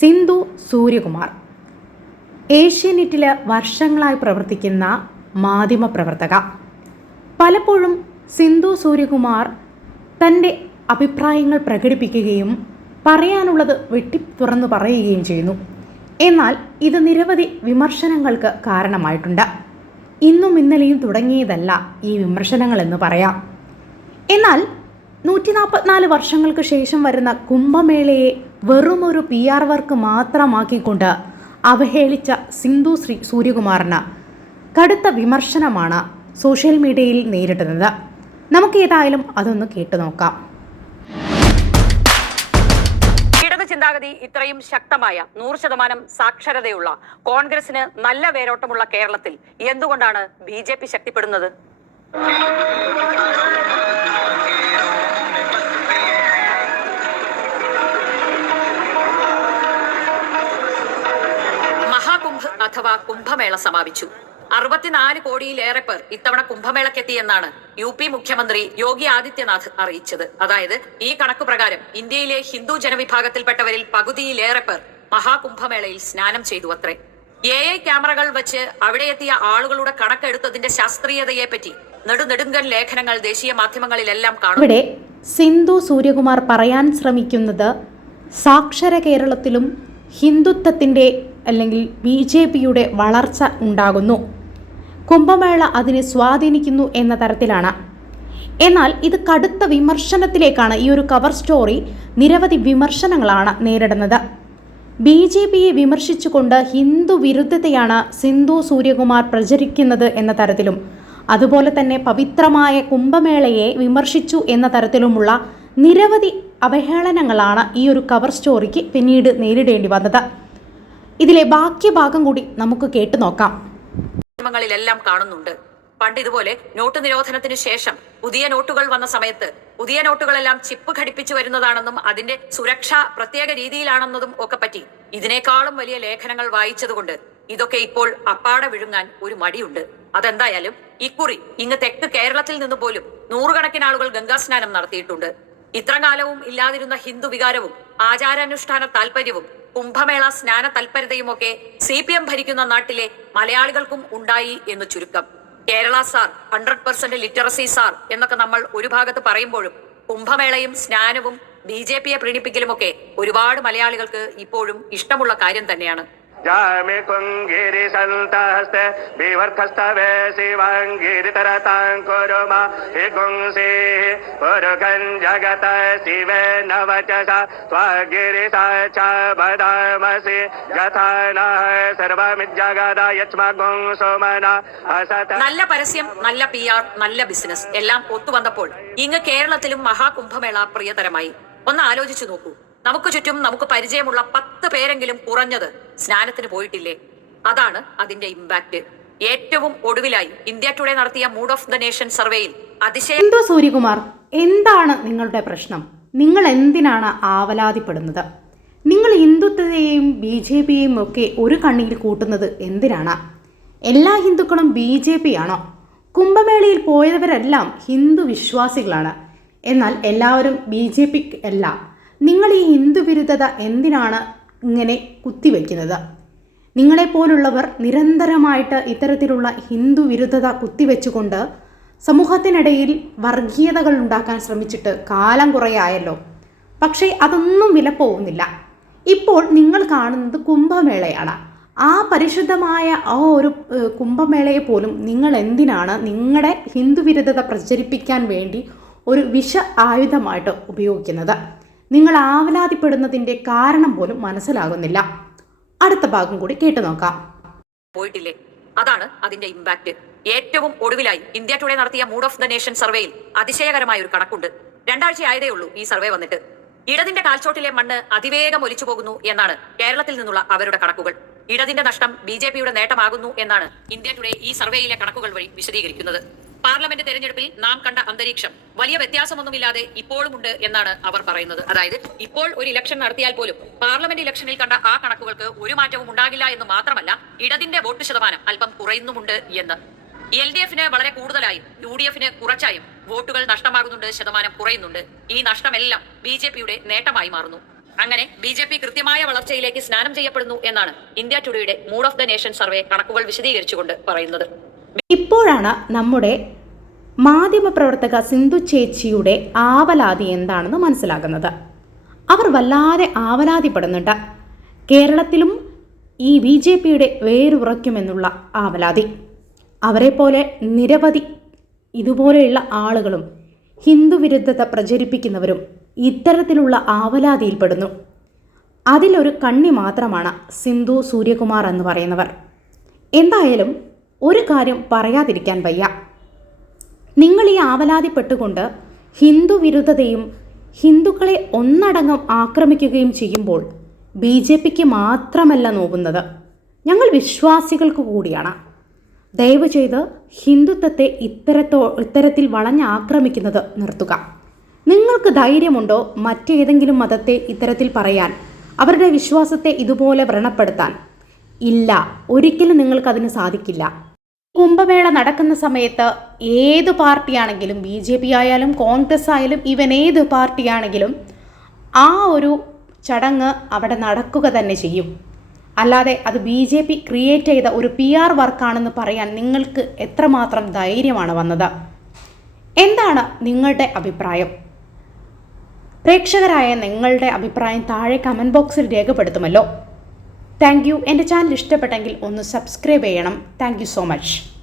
സിന്ധു സൂര്യകുമാർ. ഏഷ്യാനെറ്റിൽ വർഷങ്ങളായി പ്രവർത്തിക്കുന്ന മാധ്യമപ്രവർത്തക പലപ്പോഴും സിന്ധു സൂര്യകുമാർ തന്റെ അഭിപ്രായങ്ങൾ പ്രകടിപ്പിക്കുകയും പറയാനുള്ളത് വെട്ടി തുറന്നു പറയുകയും ചെയ്യുന്നു. എന്നാൽ ഇത് നിരവധി വിമർശനങ്ങൾക്ക് കാരണമായിട്ടുണ്ട്. ഇന്നും ഇന്നലെയും തുടങ്ങിയതല്ല ഈ വിമർശനങ്ങൾ എന്ന് പറയാം. എന്നാൽ നൂറ്റി നാൽപ്പത്തിനാല് വർഷങ്ങൾക്ക് ശേഷം വരുന്ന കുംഭമേളയെ വെറും ഒരു പി ആർ വർക്ക് മാത്രമാക്കിക്കൊണ്ട് അവഹേളിച്ച സിന്ധു ശ്രീ സൂര്യകുമാറിന് കടുത്ത വിമർശനമാണ് സോഷ്യൽ മീഡിയയിൽ നേരിടുന്നത്. നമുക്ക് ഏതായാലും അതൊന്ന് കേട്ടു നോക്കാം. ചിന്താഗതി ഇത്രയും ശക്തമായ നൂറ് ശതമാനം സാക്ഷരതയുള്ള കോൺഗ്രസിന് നല്ല വേരോട്ടമുള്ള കേരളത്തിൽ എന്തുകൊണ്ടാണ് ബി ശക്തിപ്പെടുന്നത്? അഥവാ കുംഭമേള സമാപിച്ചു. അറുപത്തിനാല് കോടിയിലേറെ പേർ ഇത്തവണ കുംഭമേളക്കെത്തിയെന്നാണ് യു പി മുഖ്യമന്ത്രി യോഗി ആദിത്യനാഥ് അറിയിച്ചത്. അതായത് ഈ കണക്ക് പ്രകാരം ഇന്ത്യയിലെ ഹിന്ദു ജനവിഭാഗത്തിൽപ്പെട്ടവരിൽ പകുതിയിലേറെ പേർ മഹാകുംഭമേളയിൽ സ്നാനം ചെയ്തു അത്രേ. എ ഐ ക്യാമറകൾ വെച്ച് അവിടെ എത്തിയ ആളുകളുടെ കണക്കെടുത്തതിന്റെ ശാസ്ത്രീയതയെ പറ്റി നെടുനെടുങ്കൻ ലേഖനങ്ങൾ ദേശീയ മാധ്യമങ്ങളിലെല്ലാം കാണും. ഇവിടെ സിന്ധു സൂര്യകുമാർ പറയാൻ ശ്രമിക്കുന്നത് സാക്ഷര കേരളത്തിലും ഹിന്ദുത്വത്തിന്റെ അല്ലെങ്കിൽ ബി ജെ പിയുടെ വളർച്ച ഉണ്ടാകുന്നു. കുംഭമേള അതിനെ സ്വാധീനിക്കുന്നു എന്ന തരത്തിലാണ്. എന്നാൽ ഇത് കടുത്ത വിമർശനത്തിലേക്കാണ് ഈ ഒരു കവർ സ്റ്റോറി നിരവധി വിമർശനങ്ങളാണ് നേരിടുന്നത്. ബി ജെ പിയെ വിമർശിച്ചുകൊണ്ട് ഹിന്ദു വിരുദ്ധതയാണ് സിന്ധു സൂര്യകുമാർ പ്രചരിക്കുന്നത് എന്ന തരത്തിലും അതുപോലെ തന്നെ പവിത്രമായ കുംഭമേളയെ വിമർശിച്ചു എന്ന തരത്തിലുമുള്ള നിരവധി അവഹേളനങ്ങളാണ് ഈ ഒരു കവർ സ്റ്റോറിക്ക് പിന്നീട് നേരിടേണ്ടി വന്നത്. ഇതിലെ ബാക്കി ഭാഗം കൂടി നമുക്ക് കേട്ടു നോക്കാം. മാധ്യമങ്ങളിലെല്ലാം കാണുന്നുണ്ട്. പണ്ട് ഇതുപോലെ നോട്ട് നിരോധനത്തിന് ശേഷം പുതിയ നോട്ടുകൾ വന്ന സമയത്ത് പുതിയ നോട്ടുകളെല്ലാം ചിപ്പ് ഘടിപ്പിച്ചു വരുന്നതാണെന്നും അതിന്റെ സുരക്ഷ പ്രത്യേക രീതിയിലാണെന്നതും ഒക്കെ പറ്റി. ഇതിനേക്കാളും വലിയ ലേഖനങ്ങൾ വായിച്ചതുകൊണ്ട് ഇതൊക്കെ ഇപ്പോൾ അപ്പാടെ വിഴുങ്ങാൻ ഒരു മടിയുണ്ട്. അതെന്തായാലും ഇക്കുറി ഇങ്ങ് തെക്ക് കേരളത്തിൽ നിന്ന് പോലും നൂറുകണക്കിന് ആളുകൾ ഗംഗാസ്നാനം നടത്തിയിട്ടുണ്ട്. ഇത്രകാലവും ഇല്ലാതിരുന്ന ഹിന്ദു വികാരവും ആചാരാനുഷ്ഠാന താല്പര്യവും കുംഭമേള സ്നാന തൽപരതയുമൊക്കെ സി പി എം ഭരിക്കുന്ന നാട്ടിലെ മലയാളികൾക്കും ഉണ്ടായി എന്ന് ചുരുക്കം. Kerala sir hundred percent literacy sir എന്നൊക്കെ നമ്മൾ ഒരു ഭാഗത്ത് പറയുമ്പോഴും കുംഭമേളയും സ്നാനവും ബി ജെ പിയെ പ്രീണിപ്പിക്കലുമൊക്കെ ഒരുപാട് മലയാളികൾക്ക് ഇപ്പോഴും ഇഷ്ടമുള്ള കാര്യം തന്നെയാണ്. जामि कुङ्गिरि सन्तहस्ते विवर्खस्तवे शिवाङ्गिरितरताङ्कुरु मा हि गुंसीः पुरुगन् जगत शिवे नवचसा त्वगिरिसा च वदामसि यथा नः सर्वमिज्जगद यच्मगुं सुमना असत നല്ല പരസ്യം നല്ല പി ആർ നല്ല ബിസിനസ് എല്ലാം ഒത്തുവന്നപ്പോൾ ഇങ്ങ് കേരളത്തിലും മഹാകുംഭമേള പ്രിയതരമായി ഒന്ന് ആലോചിച്ചു നോക്കൂ നമുക്ക് ചുറ്റും നമുക്ക് പരിചയമുള്ള പത്ത് പേരെങ്കിലും കുറഞ്ഞത് സ്നാനത്തിന് പോയിട്ടില്ലേ? അതാണ് അതിന്റെ ഇമ്പാക്ട് ഏറ്റവും ഒടുവിലായി ഇന്ത്യ ടുഡേ നടത്തിയ മൂഡ് ഓഫ് ദ നേഷൻ സർവേയിൽ അതിശയ സൂര്യകുമാർ എന്താണ് നിങ്ങളുടെ പ്രശ്നം? നിങ്ങൾ എന്തിനാണ് ആവലാതിപ്പെടുന്നത്? നിങ്ങൾ ഹിന്ദുത്വത്തെയും ബി ജെ പിയെയും ഒക്കെ ഒരു കണ്ണിയിൽ കൂട്ടുന്നത് എന്തിനാണ്? എല്ലാ ഹിന്ദുക്കളും ബി ജെ പി ആണോ കുംഭമേളയിൽ പോയവരെല്ലാം ഹിന്ദു വിശ്വാസികളാണ്. എന്നാൽ എല്ലാവരും ബി ജെ പി അല്ല. നിങ്ങൾ ഈ ഹിന്ദുവിരുദ്ധത എന്തിനാണ് ഇങ്ങനെ കുത്തിവെക്കുന്നത്? നിങ്ങളെപ്പോലുള്ളവർ നിരന്തരമായിട്ട് ഇത്തരത്തിലുള്ള ഹിന്ദു വിരുദ്ധത കുത്തിവെച്ചുകൊണ്ട് സമൂഹത്തിനിടയിൽ വർഗീയതകൾ ഉണ്ടാക്കാൻ ശ്രമിച്ചിട്ട് കാലം കുറയായല്ലോ പക്ഷേ അതൊന്നും വില പോകുന്നില്ല. ഇപ്പോൾ നിങ്ങൾ കാണുന്നത് കുംഭമേളയാണ്. ആ പരിശുദ്ധമായ ആ ഒരു കുംഭമേളയെ പോലും നിങ്ങൾ എന്തിനാണ് നിങ്ങളുടെ ഹിന്ദു വിരുദ്ധത പ്രചരിപ്പിക്കാൻ വേണ്ടി ഒരു വിഷ ആയുധമായിട്ട് ഉപയോഗിക്കുന്നത്? നിങ്ങൾ ആവലാതിപ്പെടുന്നതിന്റെ കാരണം പോലും മനസ്സിലാകുന്നില്ല. അടുത്ത ഭാഗം കൂടി കേട്ടു നോക്കാം. പോയിട്ടില്ലേ? അതാണ് അതിന്റെ ഇമ്പാക്ട് ഏറ്റവും ഒടുവിലായി ഇന്ത്യ ടുഡേ നടത്തിയ മൂഡ് ഓഫ് ദ നേഷൻ സർവേയിൽ അതിശയകരമായ ഒരു കണക്കുണ്ട്. രണ്ടാഴ്ച ആയതേ ഉള്ളൂ ഈ സർവേ വന്നിട്ട്. ഇടതിന്റെ കാൽച്ചോട്ടിലെ മണ്ണ് അതിവേഗം ഒലിച്ചു പോകുന്നു എന്നാണ് കേരളത്തിൽ നിന്നുള്ള അവരുടെ കണക്കുകൾ. ഇടതിന്റെ നഷ്ടം ബി ജെ പിയുടെ നേട്ടമാകുന്നു എന്നാണ് ഇന്ത്യ ടുഡേ ഈ സർവേയിലെ കണക്കുകൾ വഴി വിശദീകരിക്കുന്നത്. പാർലമെന്റ് തെരഞ്ഞെടുപ്പിൽ നാം കണ്ട അന്തരീക്ഷം വലിയ വ്യത്യാസമൊന്നുമില്ലാതെ ഇപ്പോഴും ഉണ്ട് എന്നാണ് അവർ പറയുന്നത്. അതായത് ഇപ്പോൾ ഒരു ഇലക്ഷൻ നടത്തിയാൽ പോലും പാർലമെന്റ് ഇലക്ഷനിൽ കണ്ട ആ കണക്കുകൾക്ക് ഒരു മാറ്റവും ഉണ്ടാകില്ല എന്ന് മാത്രമല്ല ഇടതിന്റെ വോട്ട് ശതമാനം അല്പം കുറയുന്നുമുണ്ട് എന്ന്. എൽ ഡി എഫിന് വളരെ കൂടുതലായും യു ഡി എഫിന് കുറച്ചായും വോട്ടുകൾ നഷ്ടമാകുന്നുണ്ട് ശതമാനം കുറയുന്നുണ്ട്. ഈ നഷ്ടമെല്ലാം ബി ജെ പിയുടെ നേട്ടമായി മാറുന്നു. അങ്ങനെ ബി ജെ പി കൃത്യമായ വളർച്ചയിലേക്ക് സ്നാനം ചെയ്യപ്പെടുന്നു എന്നാണ് India ടുഡേയുടെ mood of the nation survey കണക്കുകൾ വിശദീകരിച്ചുകൊണ്ട് പറയുന്നത്. ഇപ്പോഴാണ് നമ്മുടെ മാധ്യമപ്രവർത്തക സിന്ധു ചേച്ചിയുടെ ആവലാതി എന്താണെന്ന് മനസ്സിലാകുന്നത്. അവർ വല്ലാതെ ആവലാതിപ്പെടുന്നുണ്ട്. കേരളത്തിലും ഈ ബി ജെ പിയുടെ വേരുറയ്ക്കുമെന്നുള്ള ആവലാതി. അവരെപ്പോലെ നിരവധി ഇതുപോലെയുള്ള ആളുകളും ഹിന്ദു വിരുദ്ധത പ്രചരിപ്പിക്കുന്നവരും ഇത്തരത്തിലുള്ള ആവലാതിയിൽപ്പെടുന്നു. അതിലൊരു കണ്ണി മാത്രമാണ് സിന്ധു സൂര്യകുമാർ എന്ന് പറയുന്നവർ. എന്തായാലും ഒരു കാര്യം പറയാതിരിക്കാൻ വയ്യ. നിങ്ങൾ ഈ ആവലാതിപ്പെട്ടുകൊണ്ട് ഹിന്ദു വിരുദ്ധതയും ഹിന്ദുക്കളെ ഒന്നടങ്കം ആക്രമിക്കുകയും ചെയ്യുമ്പോൾ ബി ജെ പിക്ക് മാത്രമല്ല നോക്കുന്നത് ഞങ്ങൾ വിശ്വാസികൾക്ക് കൂടിയാണ്. ദയവ് ചെയ്ത് ഹിന്ദുത്വത്തെ ഇത്തരത്തോ ഇത്തരത്തിൽ വളഞ്ഞ് ആക്രമിക്കുന്നത് നിർത്തുക. നിങ്ങൾക്ക് ധൈര്യമുണ്ടോ മറ്റേതെങ്കിലും മതത്തെ ഇത്തരത്തിൽ പറയാൻ? അവരുടെ വിശ്വാസത്തെ ഇതുപോലെ വ്രണപ്പെടുത്താൻ? ഇല്ല. ഒരിക്കലും നിങ്ങൾക്കതിന് സാധിക്കില്ല. കുംഭമേള നടക്കുന്ന സമയത്ത് ഏത് പാർട്ടിയാണെങ്കിലും ബി ജെ പി ആയാലും കോൺഗ്രസ് ആയാലും ഇവൻ ഏത് പാർട്ടിയാണെങ്കിലും ആ ഒരു ചടങ്ങ് അവിടെ നടക്കുക തന്നെ ചെയ്യും. അല്ലാതെ അത് ബി ജെ പി ക്രിയേറ്റ് ചെയ്ത ഒരു പി ആർ വർക്കാണെന്ന് പറയാൻ നിങ്ങൾക്ക് എത്രമാത്രം ധൈര്യമാണ് വന്നത്? എന്താണ് നിങ്ങളുടെ അഭിപ്രായം? പ്രേക്ഷകരായ നിങ്ങളുടെ അഭിപ്രായം താഴെ കമന്റ് ബോക്സിൽ രേഖപ്പെടുത്തുമല്ലോ. Thank you. എന്റെ ചാനൽ ഇഷ്ടപ്പെട്ടെങ്കിൽ ഒന്ന് സബ്സ്ക്രൈബ് ചെയ്യണം. Thank so much.